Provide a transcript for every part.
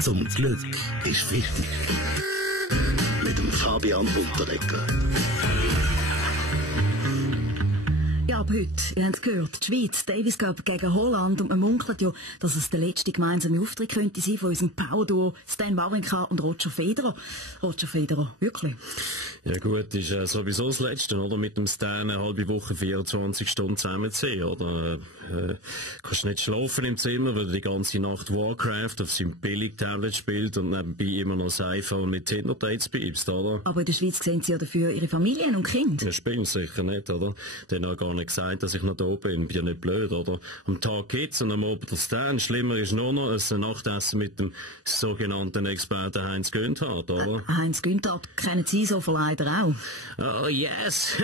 Zum Glück ist wichtig. Mit dem Fabian Unterrecker. Ja, aber heute, ihr habt es gehört, die Schweiz, Davis Cup gegen Holland, und man munkelt ja, dass es der letzte gemeinsame Auftritt könnte sein von unserem Power-Duo Stan Wawrinka und Roger Federer. Roger Federer, wirklich? Ja gut, ist sowieso das Letzte, oder? Mit dem Stan eine halbe Woche, 24 Stunden zusammen zu sein, oder? Kannst nicht schlafen im Zimmer, weil er die ganze Nacht Warcraft auf seinem Billig-Tablet spielt und nebenbei immer noch das iPhone mit Tinder-Dates beibst, oder? Aber in der Schweiz sehen sie ja dafür ihre Familien und Kinder. Wir spielen sicher nicht, oder? Die haben gar nicht gesagt, dass ich noch da bin. Bin ja nicht blöd, oder? Am Tag geht's und am Abend der Stan. Schlimmer ist nur noch, dass ein Nachtessen mit dem sogenannten Experten Heinz Günthardt, oder? Heinz Günthardt kennen Sie so leider auch. Oh yes,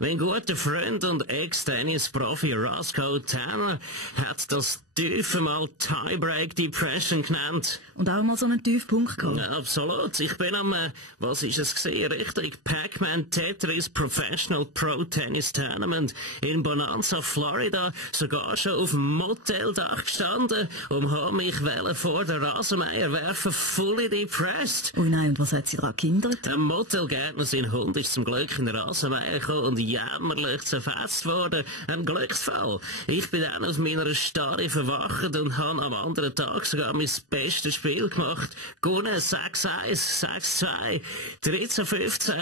mein guter Freund und Ex-Tennis-Profi Roscoe Tanner hat das tiefe mal Tiebreak Depression genannt. Und auch mal so einen Tiefpunkt gehabt. Ja, absolut. Ich bin am, was ist es gesehen? Richtig, Pac-Man Tetris Professional Pro Tennis Tournament in Bonanza, Florida, sogar schon auf dem Moteldach gestanden und habe mich vor der Rasenmäher werfen, fully depressed. Oh nein, und was hat sie daran gehindert? Ein Motelgärtner, sein Hund ist zum Glück in den Rasenmäher gekommen und jämmerlich zerfetzt worden. Ein Glücksfall. Ich bin dann aus meiner Starre verwacht und habe am anderen Tag sogar mein bestes Spiel gemacht. Gewonnen 6-1, 6-2, 13-15,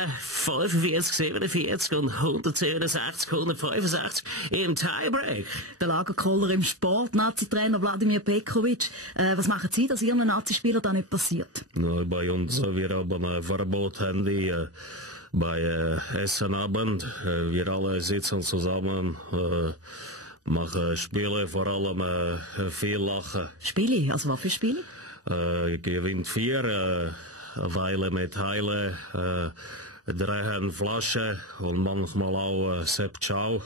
45-47 und 167, 165 im Tiebreak. Der Lagerkoller im Sport, Nazi-Trainer Wladimir Petkovic. Was machen Sie, dass Ihren Nazi-Spieler da nicht passiert? Na, bei uns, wir haben ein Verbot Handy bei Essenabend. Wir alle sitzen zusammen, machen Spiele, vor allem viel Lachen. Spiele? Also was für Spiele? Gewinnt 4, eine Weile mit Heile, drehen Flaschen und manchmal auch Sepp Ciao.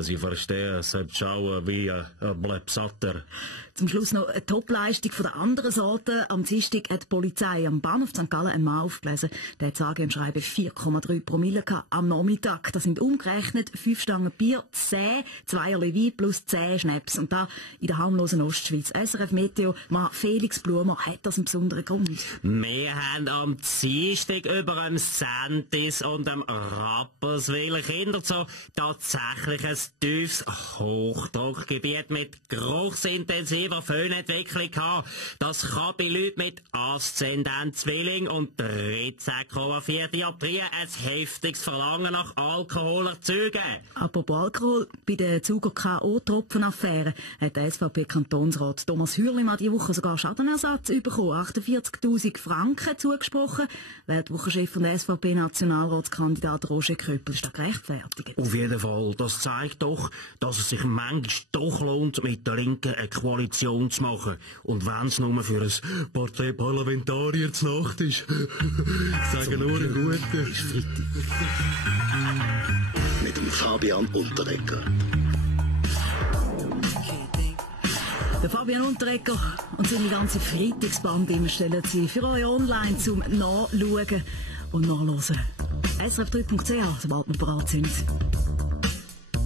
Sie verstehen, Sepp Ciao wie bleibt satter. Zum Schluss noch eine Topleistung von der anderen Sorte. Am Dienstag hat die Polizei am Bahnhof St. Gallen einen Mann aufgelesen. Der hat sage und schreibe 4,3 Promille gehabt am Nachmittag. Das sind umgerechnet 5 Stangen Bier, 10 Zweierli Wein plus 10 Schnaps. Und da in der harmlosen Ostschweiz. SRF Meteo, Mann Felix Blumer, hat das einen besonderen Grund? Wir haben am Dienstag über dem Sentis und dem Rapperswil Kinderzoo tatsächlich ein tiefes Hochdruckgebiet mit geruchsintensiver Föhnentwicklung gehabt. Das kann bei Leuten mit Aszendent Zwilling und 13,4 Dioptrien ein heftiges Verlangen nach Alkohol erzeugen. Apropos Alkohol, bei der Zuger K.O.-Tropfen-Affäre hat der SVP-Kantonsrat Thomas Hürlimann diese Woche sogar Schadenersatz bekommen. 48'000 Franken zugesprochen. Weltwochenchef von der SVP-Nationalratskandidat Roger Köppel ist da gerechtfertigt. Auf jeden Fall, das zeigt doch, dass es sich manchmal doch lohnt, mit der Linken eine Koalition zu machen. Und wenn es nur für ein Partei-Parlamentarier zur Nacht ist. Sagen nur einen Guten. Ist Freitag. Mit dem Fabian Unterrecker. Der Fabian Unterrecker und seine ganze Freitagsbande stellen sie für euch online zum Nachschauen und Nachhören. srf3.ch, sobald wir bereit sind.